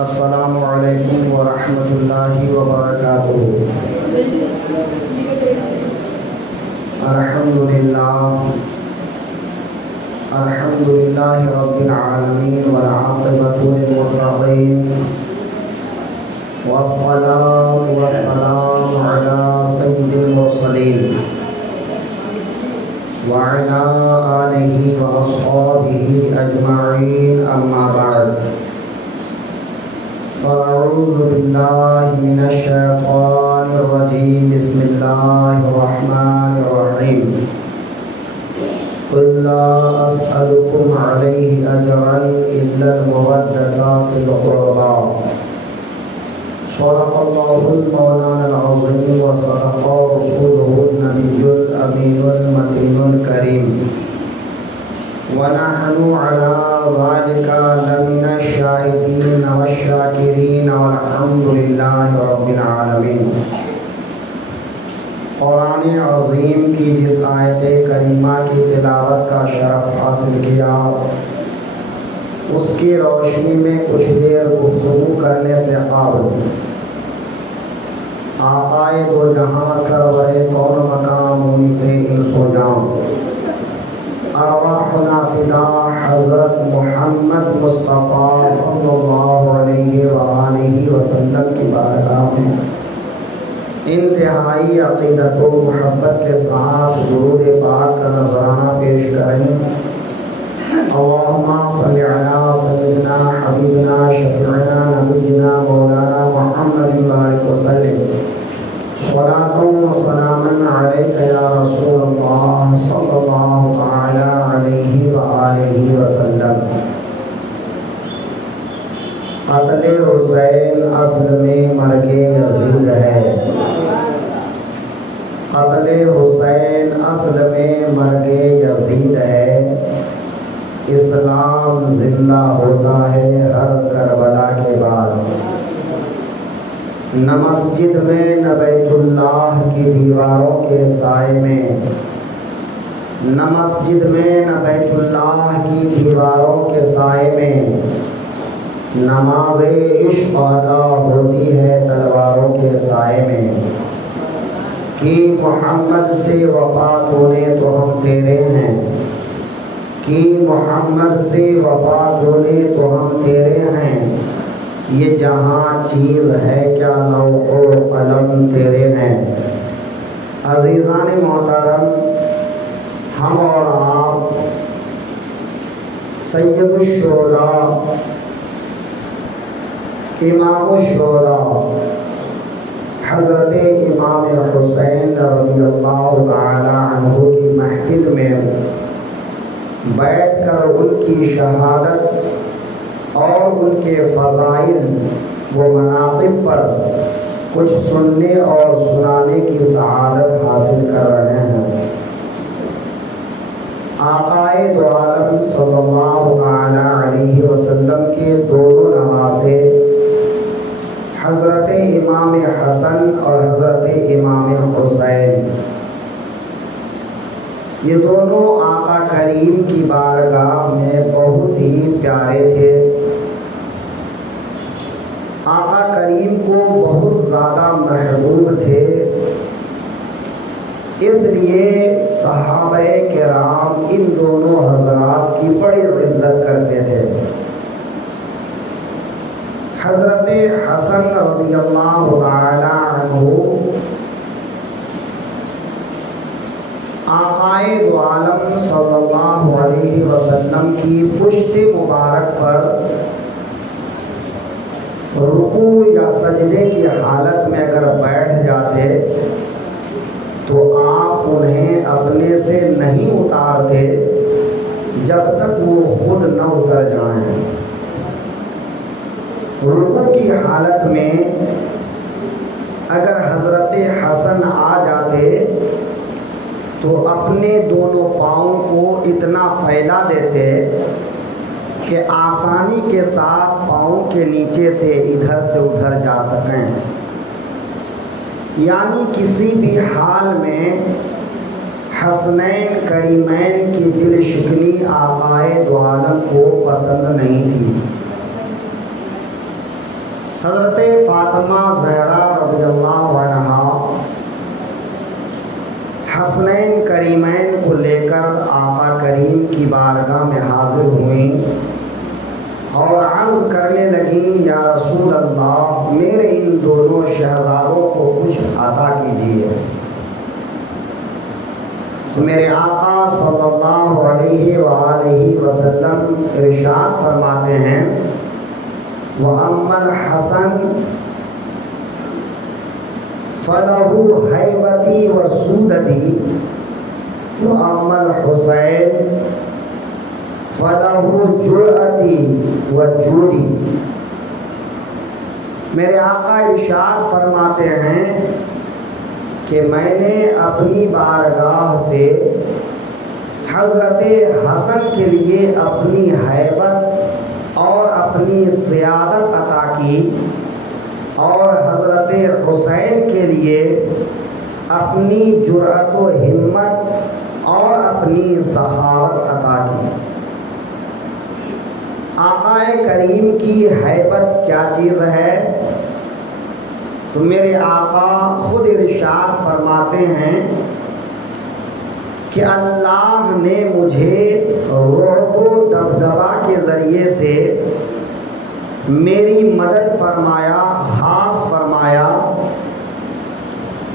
السلام علیکم ورحمۃ اللہ وبرکاتہ۔ الحمد للہ رب العالمین والعاقبۃ للمتقین والصلاة والسلام علی سید المرسلین وعلی آلہ واصحابہ اجمعین، اما بعد فاعوذ باللہ من الشیطان الرجیم، بسم اللہ الرحمن الرحیم۔ قل لا اسألكم علیہ اجرا الا المودۃ فی القربى۔ صدق اللہ المولانا العظیم وصدق رسولہ النبی الامین المتین الکریم، ونحن على ذلك لمن الشاهدين والشاکرین والحمد للہ رب العالمین۔ قرآن عظیم کی جس آیت کریمہ کی تلاوت کا شرف حاصل کیا، اس کی روشنی میں کچھ دیر گفتگو کرنے سے قابل آقائے دو جہاں سرور کون مقام انہی سے انس و جان، ارواحنا فدا حضرت محمد مصطفیٰ صلی اللہ علیہ وآلہ وسلم کی بارگاہ میں انتہائی عقیدت و محبت کے ساتھ درود پاک کا نذرانہ پیش کریں۔ اللہم صلی علی سیدنا حبیبنا شفیعنا نبینا مولانا محمد بارک وسلم، صلاۃ و سلاما علیک یا رسول اللہ صلی اللہ تعالی علیہ وآلہ وسلم۔ قتل حسین اصل میں مرگ یزید ہے، قتل حسین اصل میں مرگ یزید ہے۔ اسلام زندہ ہوتا ہے ہر کربلا کے بعد، نہ مسجد میں نہ بیت اللہ کی دیواروں کے سائے میں، نہ مسجد میں نہ بیت اللہ کی دیواروں کے سائے میں، نماز عشق ادا ہوتی ہے تلواروں کے سائے میں۔ کہ محمد سے وفات ہونے تو ہم تیرے ہیں، کہ محمد سے وفات ہونے تو ہم تیرے ہیں، یہ جہاں چیز ہے کیا لوح و قلم تیرے ہیں۔ عزیزان محترم، ہم اور آپ سید الشہداء امام الشہداء حضرت امام حسین رضی اللہ تعالی عنہ کی محفل میں بیٹھ کر ان کی شہادت اور ان کے فضائل و مناقب پر کچھ سننے اور سنانے کی سعادت حاصل کر رہے ہیں۔ آقائے دو عالم صلی اللہ تعالی علیہ وسلم کے دونوں نواسے حضرت امام حسن اور حضرت امام حسین، یہ دونوں آقا کریم کی بارگاہ میں بہت ہی پیارے تھے۔ آقا کریم کو بہت زیادہ محبوب تھے، اس لیے صحابہ کرام ان دونوں حضرات کی بڑی عزت کرتے تھے۔ حضرت حسن رضی اللہ تعالی عنہ آقائے دو عالم صلی اللہ علیہ وسلم کی پشت مبارک پر رکوع یا سجدے کی حالت میں اگر بیٹھ جاتے تو آپ انہیں اپنے سے نہیں اتارتے جب تک وہ خود نہ اتر جائیں۔ رکوع کی حالت میں اگر حضرت حسن آ جاتے تو اپنے دونوں پاؤں کو اتنا پھیلا دیتے کہ آسانی کے ساتھ پاؤں کے نیچے سے ادھر سے ادھر جا سکیں، یعنی کسی بھی حال میں حسنین کریمین کی دل شکنی آقائے دو عالم کو پسند نہیں تھی۔ حضرت فاطمہ زہرا رضی اللہ عنہا حسنین کریمین کو لے کر آقا کریم کی بارگاہ میں حاضر ہوئیں اور عرض کرنے لگیں یا رسول اللہ میرے ان دونوں شہزادوں کو کچھ عطا کیجیے۔ تو میرے آقا صلی اللہ علیہ وآلہ وسلم ارشاد فرماتے ہیں وَأَمَّا الْحَسَنُ فَلَهُ هَيْبَتِي وَسُودَتِي وَأَمَّا الْحُسَيْنُ فَلَهُ جُرْأَتِي وَجُودِي۔ میرے آقا ارشاد فرماتے ہیں کہ میں نے اپنی بارگاہ سے حضرت حسن کے لیے اپنی ہیبت اور اپنی سیادت عطا کی اور حضرت حسین کے لیے اپنی جرأت و ہمت اور اپنی سخاوت عطا کی۔ آقا کریم کی ہیبت کیا چیز ہے؟ تو میرے آقا خود ارشاد فرماتے ہیں کہ اللہ نے مجھے رعب و دبدبا کے ذریعے سے میری مدد فرمایا، خاص فرمایا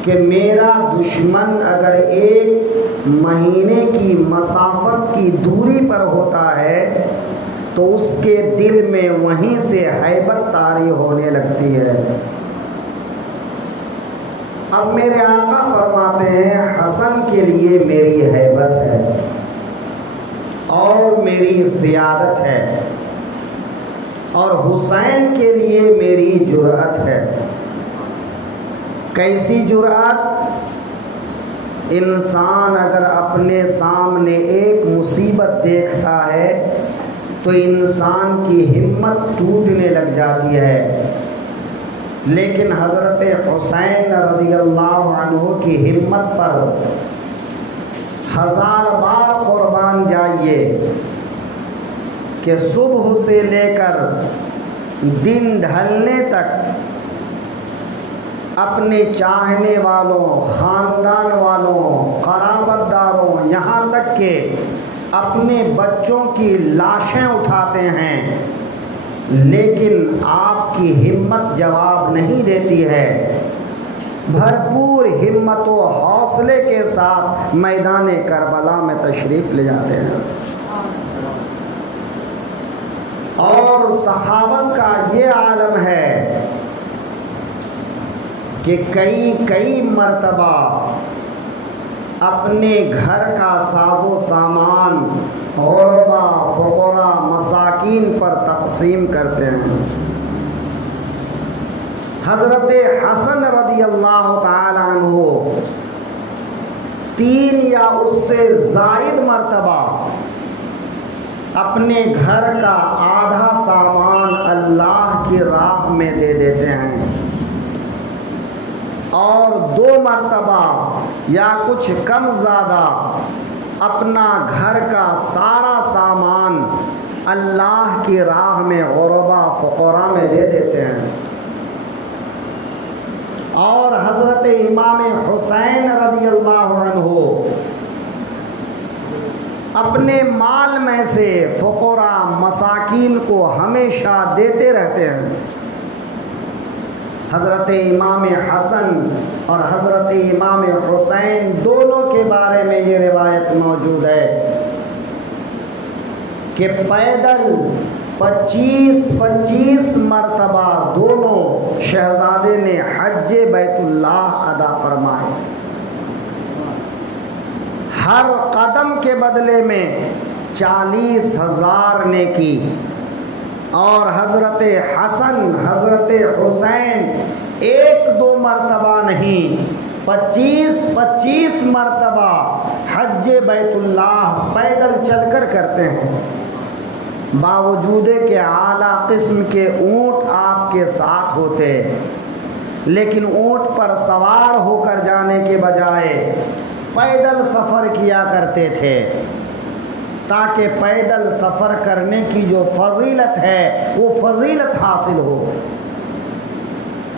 کہ میرا دشمن اگر 1 مہینے کی مسافت کی دوری پر ہوتا ہے تو اس کے دل میں وہیں سے ہیبت طاری ہونے لگتی ہے۔ اب میرے آقا فرماتے ہیں حسن کے لیے میری ہیبت ہے اور میری سیادت ہے اور حسین کے لیے میری جرأت ہے۔ کیسی جرأت؟ انسان اگر اپنے سامنے ایک مصیبت دیکھتا ہے تو انسان کی ہمت ٹوٹنے لگ جاتی ہے، لیکن حضرت حسین رضی اللہ عنہ کی ہمت پر 1000 بار قربان جائیے کہ صبح سے لے کر دن ڈھلنے تک اپنے چاہنے والوں، خاندان والوں، قرابت داروں، یہاں تک کہ اپنے بچوں کی لاشیں اٹھاتے ہیں، لیکن آپ کی ہمت جواب نہیں دیتی ہے۔ بھرپور ہمت و حوصلے کے ساتھ میدان کربلا میں تشریف لے جاتے ہیں۔ اور سخاوت کا یہ عالم ہے کہ کئی مرتبہ اپنے گھر کا ساز و سامان غربا، فقراء، مساکین پر تقسیم کرتے ہیں۔ حضرت حسن رضی اللہ تعالی عنہ 3 یا اس سے زائد مرتبہ اپنے گھر کا آدھا سامان اللہ کی راہ میں دے دیتے ہیں اور 2 مرتبہ یا کچھ کم زیادہ اپنا گھر کا سارا سامان اللہ کی راہ میں غربا، فقراء میں دے دیتے ہیں۔ اور حضرت امام حسین رضی اللہ عنہ اپنے مال میں سے فقراء، مساکین کو ہمیشہ دیتے رہتے ہیں۔ حضرت امام حسن اور حضرت امام حسین دونوں کے بارے میں یہ روایت موجود ہے کہ پیدل 25 مرتبہ دونوں شہزادے نے حج بیت اللہ ادا فرمائے۔ ہر قدم کے بدلے میں 40,000 نیکی، اور حضرت حسن، حضرت حسین 1-2 مرتبہ نہیں، 25 مرتبہ حج بیت اللہ پیدل چل کر کرتے ہیں، باوجود کہ اعلیٰ قسم کے اونٹ آپ کے ساتھ ہوتے، لیکن اونٹ پر سوار ہو کر جانے کے بجائے پیدل سفر کیا کرتے تھے تاکہ پیدل سفر کرنے کی جو فضیلت ہے وہ فضیلت حاصل ہو۔